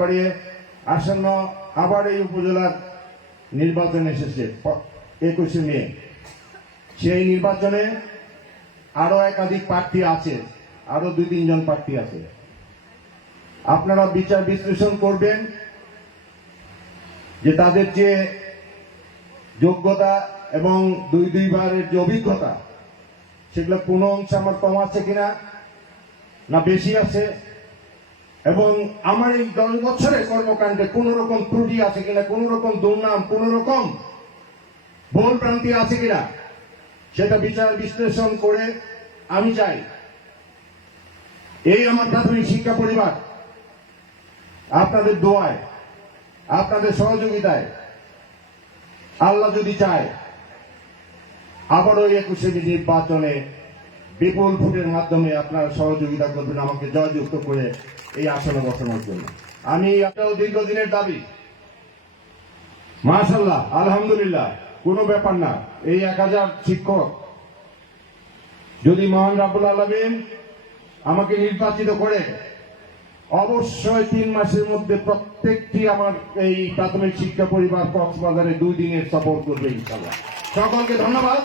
বাড়িয়ে আসন্ন আবার এই উপজেলার নির্বাচন এসেছে 21শে মে। সেই নির্বাচনে আরো একাধিক প্রার্থী আছে, আরো 2-3 জন প্রার্থী আছে। আপনারা বিচার বিশ্লেষণ করবেন যে তাদের যে যোগ্যতা এবং দুইবারের যে অভিজ্ঞতা, সেগুলো কোনো অংশে আমার কম আছে কিনা না বেশি আছে, এবং আমার এই 10 বছরের কর্মকাণ্ডে কোন রকম ত্রুটি আছে কিনা, কোন রকম দুর্নাম, কোন রকম ভুল ভ্রান্তি আছে কিনা, সেটা বিচার বিশ্লেষণ করে আমি চাই এই আমার প্রাথমিক শিক্ষা পরিবার আপনাদের দোয়ায়, আপনাদের সহযোগিতায়, আল্লাহ যদি চায় আবারও 21শে মে নির্বাচনে বিপুল ভোটের মাধ্যমে আপনারা সহযোগিতা করবেন আমাকে জয়যুক্ত করে এই আসনে বসানোর জন্য। আমি একটাও দীর্ঘদিনের দাবি, মাশাআল্লাহ আলহামদুলিল্লাহ, কোনো ব্যাপার না। এই 1000 শিক্ষক যদি মহান রাব্বুল আলামিন আমাকে নির্বাচিত করে, অবশ্যই 3 মাসের মধ্যে প্রত্যেকটি আমার এই প্রাথমিক শিক্ষা পরিবার কক্সবাজারে 2 দিনের সফর করবে ইনশাআল্লাহ। সকলকে ধন্যবাদ।